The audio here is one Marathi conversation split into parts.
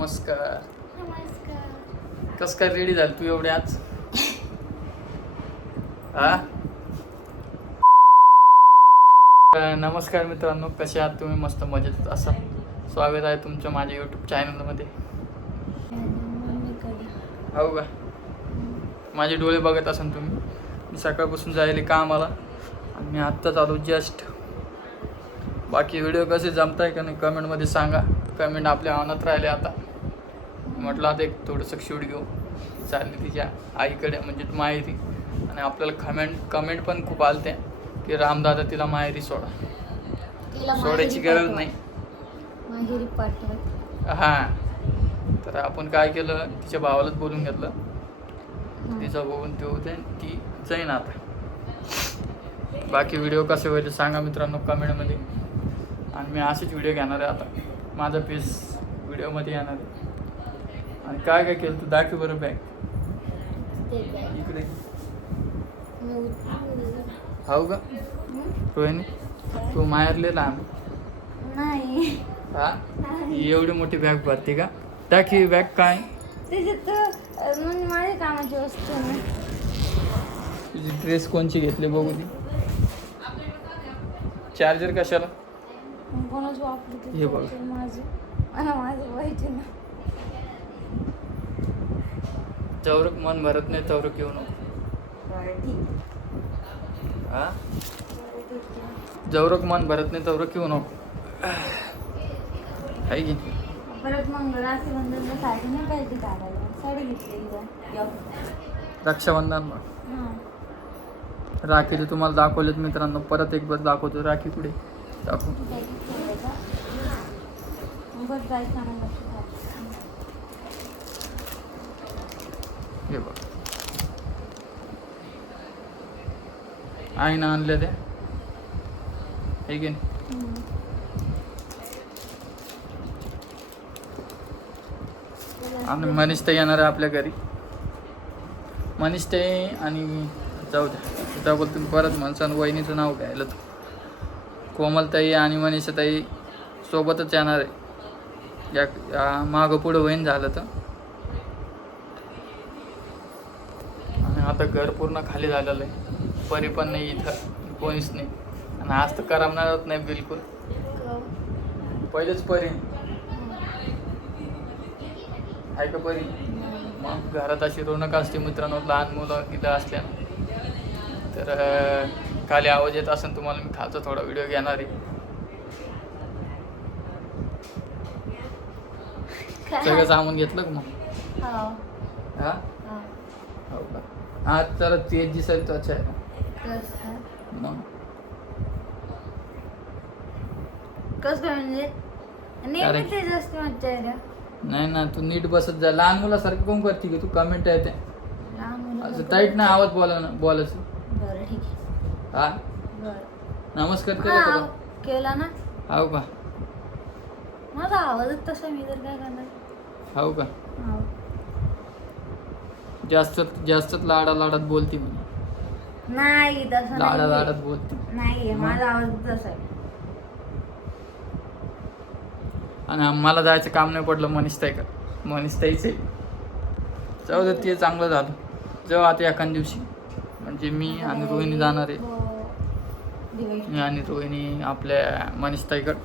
नमस्कार. नमस्कार. कस काय रेडी झाली तू एवढे आज? हा अ, नमस्कार मित्रांनो कसे आहात तुम्ही? मस्त मजेत. असा स्वागत आहे तुमच्या माझ्या यूट्यूब चॅनलमध्ये हो का? माझे डोळे बघत असाल तुम्ही. मी सकाळपासून जायले कामाला. आणि मी आत्ताच आलो जस्ट बाकी व्हिडिओ कसे जमताय का नाही कमेंटमध्ये सांगा. कमेंट आपल्या आवनात राहिले आता. म्हटलं आता एक थोडंसं शूट घेऊ. चालली तिच्या आईकडे म्हणजे माहेरी. आणि आपल्याला कमेंट कमेंट पण खूप आलते की रामदादा तिला माहेरी सोडा. सोडायची गरज. नाही. हां. तर आपण काय केलं तिच्या भावालाच बोलून घेतलं. तिचा बघून ते होते ती जाईन आता. बाकी व्हिडिओ कसे होईल सांगा मित्रांनो कमेंटमध्ये. आणि मी असेच व्हिडिओ घेणार आहे आता. माझा फेस व्हिडिओमध्ये येणार आहे. आणि काय काय केलं तू? दाखव बरं बॅग? इकडे. मी उचललं. हो का? रोहिणी तू माहेरले लहान. नाही. हा? एवढी मोठी बॅग भरते का? टाकी बॅग काय? माझ्या कामाची वस्तू तुझी ड्रेस कोणची घेतली बघू ती? चार्जर कशाला? हे बघ. माझं मला माझं पाहिजे ना चौरक मन भरत नाही चौरक येऊ नको. हा. जवरक मन भरत नाही तवरक येऊ नको. आहे की रक्षाबंधन हां. राखी ते तुम्हाला दाखवलेत मित्रांनो. परत एक बार दाखवतो. राखी पुढे दाखव बस जायचं आम्हाला हे बघ. आईनं आणलं ते. हे की नाही? आणि मनीष ते येणार आहे आपल्या घरी. मनीष ते आणि जाऊ द्या. त्याबद्दल बोलतो परत म्हणसान वहिनीचं नाव घ्यायला. तर कोमलताई आणि मनीषताई सोबतच येणार आहे. या, या मागं पुढं वहीन झालं तर आणि आता घर पूर्ण खाली झालेलं आहे. परी पण नाही इथं कोणीच नाही. आणि आज तर करमणारच नाही बिलकुल. पहिलेच परी. आहे का परी? मग घरात अशी रोनक असते मित्रांनो लहान मुलं इथं असल्या तर खाली आवाज येत असेल तुम्हाला मी खालचा थोडा व्हिडिओ घेणार आहे. सगळं सामान घेतलं का मग? हो. हा? हो हो हा तर तेच दिसेल तर अच्छा आहे. कसं मग. कसं काय म्हणजे? मज्जा आहे. नाही ना तू नीट बसत जा. लहान मुलासारखं कोण करते की तू कमेंट लहान मुलं असं. टाईट नाही आवाज बोला बोलायचं. बरं ठीक आहे. हा? नमस्कार केलं हा, केला ना? हो का? माझा आवाजच तसा मी तर काय करणार? हो का? जास्त जास्तच लाडा लाडात बोलती म्हणे. नाही तसं लाडा नाही लाडात बोलती. नाही मग? माझा आवाज तसा आहे. आणि मला जायचं काम नाही पडलं मनीष ताई का? मनीष ताईच आहे. जाऊ दे ते चांगलं झालं. जाऊ आता एखाद दिवशी. म्हणजे मी आणि रोहिणी जाणार आहे. हो. दिवाळी. मी आणि रोहिणी आपल्या मनीषताईकडं.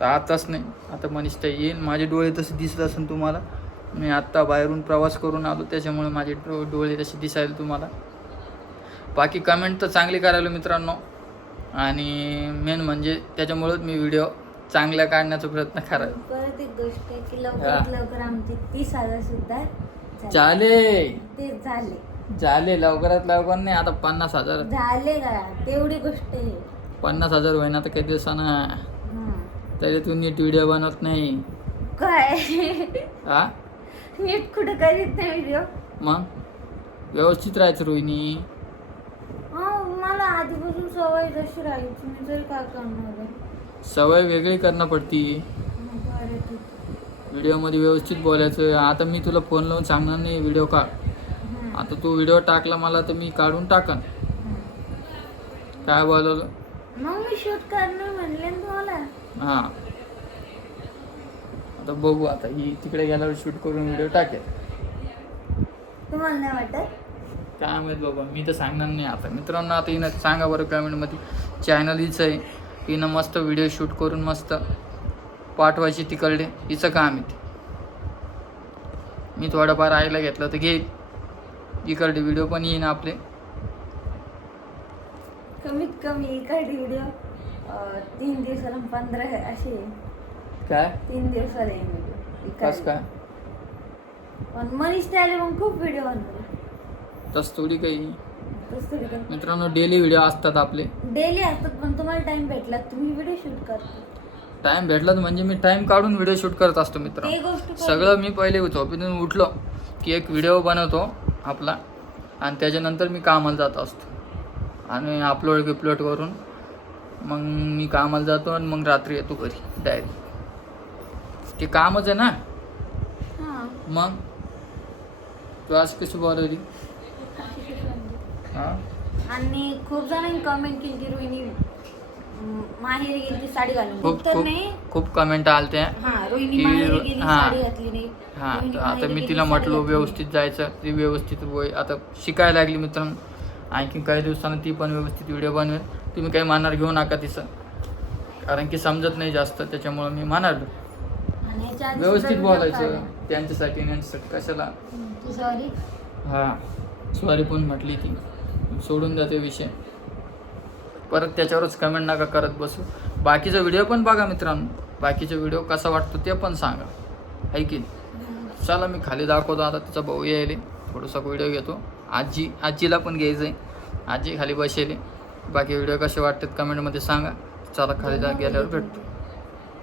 तर आताच नाही. आता मनीषताई येईल माझे डोळे तसे दिसत असेल तुम्हाला. मी आत्ता बाहेरून प्रवास करून आलो त्याच्यामुळे माझे डो डोळे तसे दिसायला तुम्हाला. बाकी कमेंट तर चांगली करायला मित्रांनो. आणि मेन म्हणजे त्याच्यामुळंच मी व्हिडिओ चांगल्या काढण्याचा प्रयत्न करायला परत एक गोष्ट आहे की. लवकरात लवकर आमचे तीस हजार सुद्धा झाले. झाले. ते झाले. झाले लवकरात लवकर नाही आता पन्नास हजार. झाले का? तेवढी गोष्ट आहे. पन्नास हजार होईना आता काही दिवसानं. तरी तू नीट व्हिडिओ बनवत नाही. काय? हा? नीट कुठं करीत नाही व्हिडिओ मग? व्यवस्थित राहायचं रोहिणी. हा मला आधीपासून सवय जशी राहायची. मी तरी काय करणार आहे? सवय वेगळी करणं पडती. बरं ठीक आहे. व्हिडिओमध्ये व्यवस्थित बोलायचं. आता मी तुला फोन लावून सांगणार नाही व्हिडिओ काढ. हा. आता तू व्हिडिओ टाकला मला तर मी काढून टाकन. हा. काय बोलवलं? मग मी शूट करणार म्हणले ना तुम्हाला? हां. आता बघू आता. ही तिकडे गेल्यावर शूट करून व्हिडिओ टाकेल. तुम्हाला नाही वाटत? काय माहीत बाबा मी तर सांगणार नाही आता. मित्रांनो आता हिनं सांगा बरं कमेंटमध्ये. चॅनल हिचं आहे. हिनं मस्त व्हिडिओ शूट करून मस्त पाठवायची तिकडे. हिचं काम आहे ते. मी थोडंफार आईला घेतलं तर घेईल. इकडे व्हिडिओ पण येईन आपले. कमीत कमी एखादी व्हिडिओ तीन दिवसाला पंधरा असे काय? तीन दिवसाला एक व्हिडिओ कस काय? पण मनीष त्याले मग खूप व्हिडिओ बनवले. तस थोडी काही. तसं. मित्रांनो डेली व्हिडिओ असतात आपले. डेली असतात पण तुम्हाला टाइम भेटला तुम्ही व्हिडिओ शूट करता. टाइम भेटला तर म्हणजे मी टाइम काढून व्हिडिओ शूट करत असतो ते मित्रांनो गोष्ट करू. सगळं मी पहिले झोपेतून उठलो की एक व्हिडिओ बनवतो आपला. आणि त्याच्यानंतर मी कामाला जात असतो. आणि अपलोड गिपलोड करून मग मी कामाला जातो आणि मग रात्री येतो घरी डायरेक्ट ते कामच आहे ना. हा. मग? तू आज कशी बोलवली? हां? आणि खूप जणांनी कमेंट केली की रोहिणी माहेरी गेली साडी घालून. खूप तर खूप नाही. खूप कमेंट आलते. हा रोहिणी की- माहेरी गेली हा. साडी घातली नाही. हा रोहिणी तर आता माहेरी मी गेली, तिला साडी म्हटलो घातली व्यवस्थित जायचं. ती व्यवस्थित वय आता शिकायला लागली मित्रांनो. आणखी काही दिवसानं ती पण व्यवस्थित व्हिडिओ बनवेल. तुम्ही काही मानार घेऊ नका तिचं. कारण की समजत नाही जास्त त्याच्यामुळं मी नाही. आणि याच्या आधी व्यवस्थित सुद्धा video बोलायचं. काढला. त्यांच्यासाठी आणि यांच्यासाठी कशाला? हम्म, तू सॉरी हा सॉरी पण म्हटली ती. सोडून जाते विषय. परत त्याच्यावरच कमेंट नका करत बसू. बाकीचा व्हिडिओ पण बघा मित्रांनो. बाकीचा व्हिडिओ कसा वाटतो ते पण सांगा. है की नाही? चला मी खाली दाखवतो. आता तिचा भाऊ यायले थोडासा व्हिडिओ घेतो. आजी आजीला पण घ्यायचं आहे आजी खाली बसेल. बाकी व्हिडिओ कसे वाटतात कमेंटमध्ये सांगा. चला खाली जा गेल्यावर भेटतो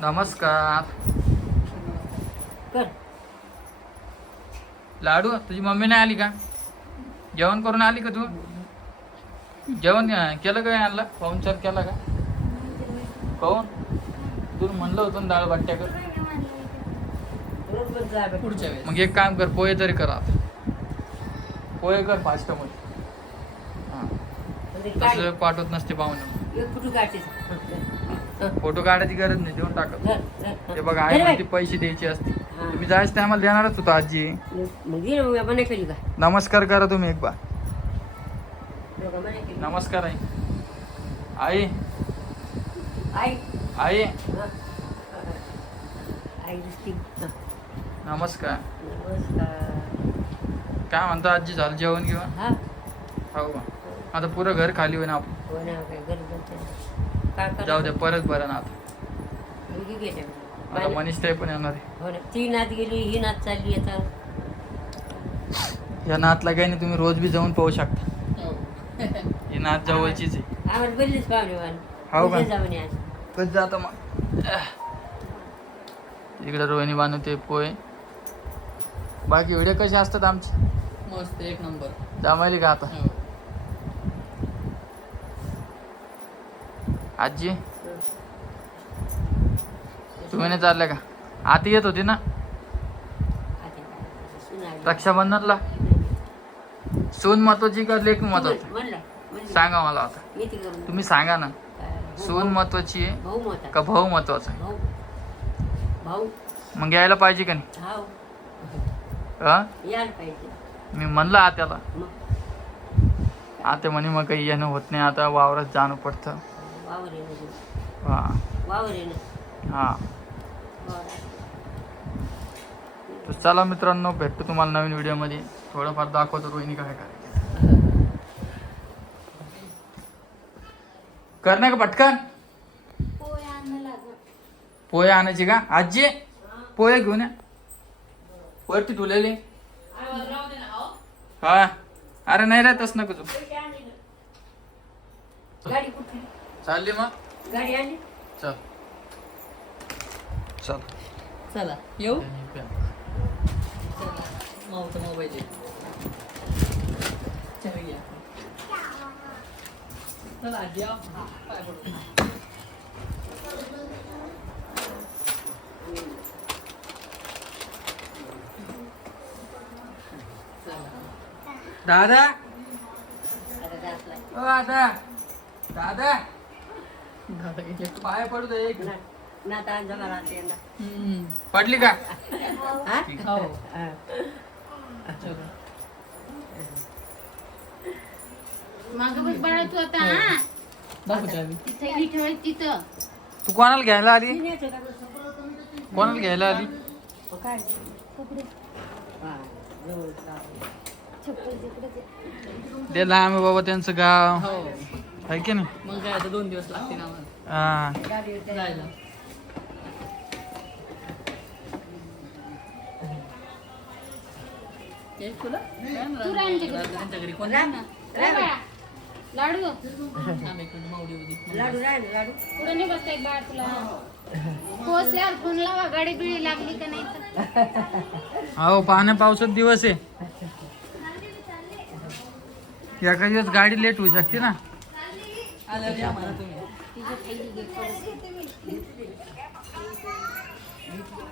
नमस्कार. कर. लाडू तुझी मम्मी नाही आली का? जेवण करून आली का तू? जेवण केलं का आणलं पाहुणचार केला का? पाहून? तू म्हणलं होतं ना डाळ बट्ट्या कर. पुढच्या वेळेस. मग एक काम कर पोहे तरी कर पोहे कर फास्टमध्ये हां. तसं पाठवत नसते पाहुणे. फोटो काढायची गरज नाही देऊन टाकत. ते बघा आई म्हणते पैसे द्यायचे असते. तुम्ही जायचं टायमाला देणारच होता आजी. मग ये ना मग मना केली का नमस्कार करा तुम्ही एक केली नमस्कार आई. आई. आई. आई. हा. आई दिसती. हा. नमस्कार. नमस्कार. काय म्हणता आजी? झालं जेवण घेऊन हा. हो का? आता पुरं घर खाली होईन आपण हो ना काय गरज जाऊ दे परत बरं ना आता. मुलगी आता मनीष ताई पण येणार आहे. हो ना ती नात गेली ही नात चालली आता. या नातला काही नाही तुम्ही रोज बी जाऊन पाहू शकता. ही. नात जवळचीच आहे. आम्हाला बदलीच पाहुणे वाले हो का? जाऊन आज. कसं जातं मग? इकडे रोहिणी बांधते पोहे बाकी व्हिडिओ कसे असतात आमचे? मस्त एक नंबर. जमायली का आता? हो. आजी? तुम्ही नाही चालल्या का? आती येत होती ना? रक्षाबंधनला? सून महत्वाची का लेख महत्वाची. सांगा मला आता. तुम्ही सांगा ना. सून महत्वाची आहे का भाऊ महत्त्वाचा? आहे मग यायला पाहिजे का नाही? हा? मी म्हणलं आत्याला. आते म्हणे मग काही येणं होत नाही. आता वावरात जाणं पडतं. हा. हा. तर चला मित्रांनो भेटतो तुम्हाला नवीन व्हिडिओमध्ये. थोडंफार दाखवतो रोहिणी काय करायचं कर ना का पटकन? पोहे आणायचे का? आजी पोहे घेऊन या. वरती ठेवलेले. हा. अरे नाही राहतच नको तू. चालली मग. चल. चल चला येऊ माऊचा मोबाईल आहे. चहा घ्या. चला आजी या. पाय पडू. चला. दादा आता घातलाय ओ दादा दादा दादा गेले. पाय पडू दे एक ना हम्म. पडली का? हा? हो. हा. चलो. मागं बस बाळा तू आता हा. दाखव चावी. तिथे ही ठेवाय तिथं. तू कोणाला घ्यायला आली? का? कोणाला घ्यायला आली? काय? हा, जवळ ते लांब आहे बाबा त्यांचं गाव. हो. आहे की नाही? मग काय आता दोन दिवस लागतील आम्हाला. हा. जायला. तुला? तू. त्यांच्या घरी कोण. लाडू. लाडू राहील लाडू. पुढे नाही बसता एक बाळ तुला. फोन लावा गाडी बिळी लागली का नाही तर. अहो पाण्या पावसात दिवस आहे. एका दिवस गाडी लेट होऊ शकते ना.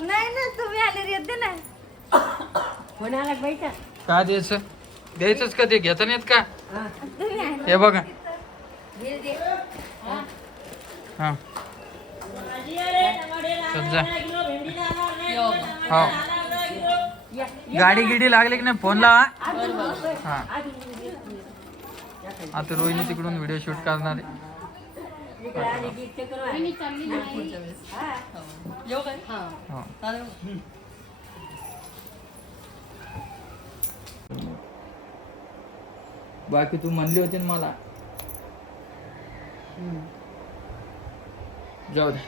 नाही ना तुम्ही आले येते ना कोण आला का द्यायचं? द्यायचंच का ते? घेता नाहीत का? हा. हे बघा. हा. समजा. हो गाडी गिडी लागली की नाही? फोन लावा. हा. आता रोहिणी तिकडून व्हिडिओ शूट करणार आहे. इकडे आली की चक्कर मार. मी चालली नाही पुढच्या वेळेस हा. हो. येऊ काय हा हो चालेल बाकी तू म्हणली होती ना मला. जाऊ दे.